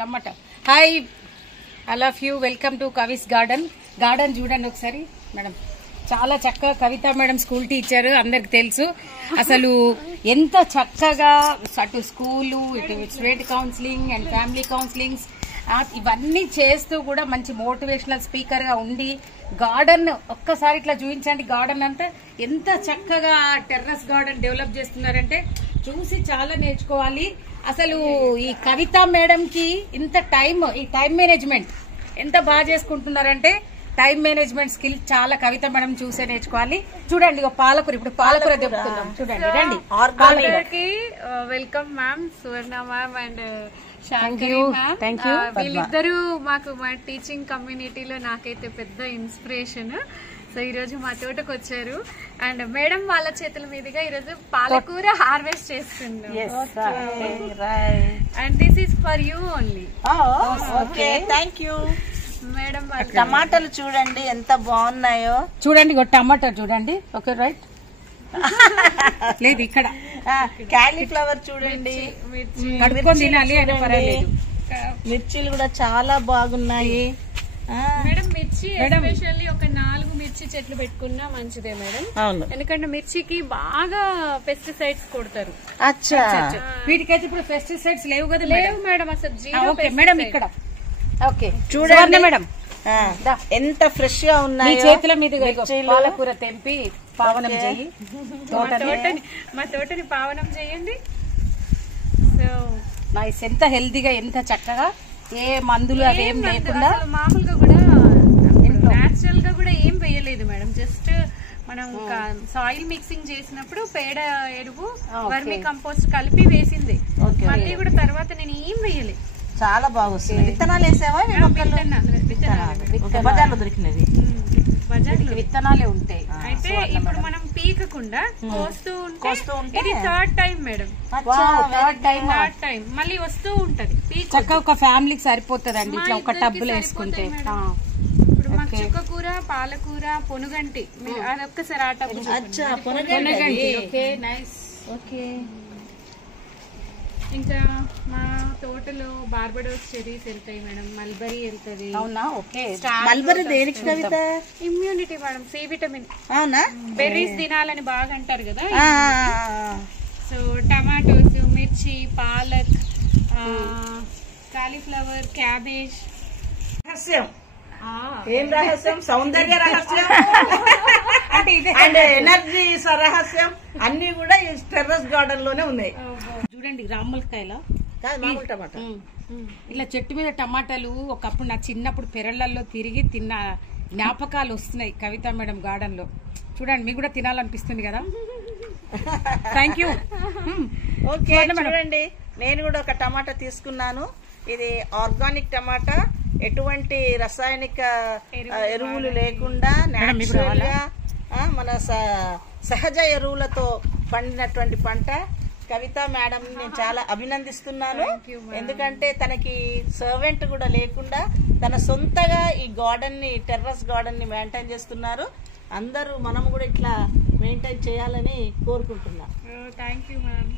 Tomato. Hi, all of you, welcome to కవిస్ garden. Garden చూడండి ఒకసారి madam. చాలా చక్కగా కవిత మేడం స్కూల్ టీచర్, అందరికి తెలుసు. అసలు ఎంత చక్కగా అటు స్కూలు, ఇటు student counselling and family counsellings ఇవన్నీ చేస్తూ కూడా మంచి మోటివేషనల్ స్పీకర్ గా ఉండి గార్డెన్ ఒక్కసారి ఇట్లా చూపించండి. గార్డెన్ అంతా ఎంత చక్కగా టెర్రస్ గార్డెన్ డెవలప్ చేస్తున్నారంటే చూసి చాలా నేర్చుకోవాలి. అసలు ఈ కవిత మేడం కి ఇంత ఈ టైం మేనేజ్మెంట్ ఎంత బాగా చేసుకుంటున్నారంటే టైం మేనేజ్మెంట్ స్కిల్ చాలా కవిత మేడం చూసే నేర్చుకోవాలి. చూడండి పాలకూర, ఇప్పుడు పాలకూర చెప్తున్నాం చూడండి. రండి, welcome ma'am, Suvarna ma'am and Shankari ma'am. వీళ్ళిద్దరూ మాకు మా టీచింగ్ కమ్యూనిటీలో నాకైతే పెద్ద ఇన్స్పిరేషన్. సో ఈ రోజు మా తోటకు వచ్చారు అండ్ మేడం వాళ్ళ చేతుల మీదుగా ఈ రోజు పాలకూర హార్వెస్ట్ చేస్తున్నాం. And this is for you only. Thank you madam. టమాటాలు చూడండి ఎంత బాగున్నాయో. చూడండి టమాటా చూడండి. Okay right. లేదు ఇక్కడ క్యాలీఫ్లవర్ చూడండి, కడుక్కొని తినాలి అని పర్వాలేదు. మిర్చీలు కూడా చాలా బాగున్నాయి మేడం. మిర్చి ఎస్పెషల్లీ ఒక 4 మిర్చి చెట్లు పెట్టుకున్నా మంచిదే మేడం. అవును, ఎందుకంటే మిర్చికి బాగా పెస్టిసైడ్స్ కొడతారు. అచ్చా, వీటికైతే ఇప్పుడు పెస్టిసైడ్స్ లేవు కదా? లేవు మేడం, అసలు జీరో. మేడం ఇక్కడ ఓకే చూడండి మేడం ఎంత ఫ్రెష్ గా ఉన్నాయి. చేతుల మీద పాలకూర తెంపి పావనం చేయి, మా తోటని పావనం చేయండి. So nice. ఎంత హెల్తీగా, ఎంత చక్కగా, ఏ మందులు అవేం లేకుండా మామూలుగా కూడా నేచురల్ గా కూడా ఏం వేయలేదు మేడం. జస్ట్ మనం సాయిల్ మిక్సింగ్ చేసినప్పుడు పేడ ఎరువు, వర్మి కంపోస్ట్ కలిపి వేసింది. మళ్ళీ కూడా తర్వాత నేను ఏం వేయలేదు. చాలా బాగా వస్తుంది. విత్తనాలు వేసావా? బజార్లో దొరికినవి విత్తనాలే ఉంటాయి. అయితే ఇప్పుడు మనం పీకకుండా కోస్తూ ఉంటే ఇది third time madam. Third time మళ్ళీ వస్తూ ఉంటది. చక్కగా ఒక ఫ్యామిలీకి సరిపోతుందండి ఇట్లా ఒక టబ్బులో వేసుకుంటే. ఇప్పుడు మాకు చుక్కకూర, పాలకూర, పొనుగంటి, అదొక్కసారి ఆ టబ్బు. పొనుగంటి. Okay nice. ఓకే. ఇంకా మా తోటలో బార్బడోస్ చెరీస్ వెళ్తాయి మేడం, మల్బరీ వెళ్తుంది. అవునా? ఓకే. మల్బరీ దేనికి Kavitha? Immunity madam, C vitamin. అవునా? బెర్రీస్ తినాలని బాగా అంటారు కదా. సో టమాటోస్, మిర్చి, పాలక్, కాలీఫ్లవర్, క్యాబేజ్. రహస్యం ఏం రహస్యం? సౌందర్య రహస్యం అండ్ ఎనర్జీ రహస్యం అన్ని కూడా ఈ టెర్రస్ గార్డెన్ లోనే ఉన్నాయి. చూడండి రామ్మలకాయల మామూలు టమాటా. ఇలా చెట్టు మీద టమాటాలు ఒకప్పుడు నా చిన్నప్పుడు పెరళ్లలో తిరిగి తిన్న జ్ఞాపకాలు వస్తున్నాయి కవిత మేడం గార్డెన్ లో. చూడండి, మీకు కూడా తినాలనిపిస్తుంది కదా. Thank you. ఓకే చూడండి, నేను కూడా ఒక టమాటా తీసుకున్నాను. ఇది ఆర్గానిక్ టమాటా, ఎటువంటి రసాయనిక ఎరువులు లేకుండా నేచురల్ గా మన సహజ ఎరువులతో పండినటువంటి పంట. కవిత మేడం నేను చాలా అభినందిస్తున్నాను. ఎందుకంటే తనకి సర్వెంట్ కూడా లేకుండా తన సొంతగా ఈ గార్డెన్ ని, టెర్రస్ గార్డెన్ ని మెయింటైన్ చేస్తున్నారు. అందరూ మనం కూడా ఇట్లా మెయింటైన్ చేయాలని కోరుకుంటున్నాం. Thank you ma'am.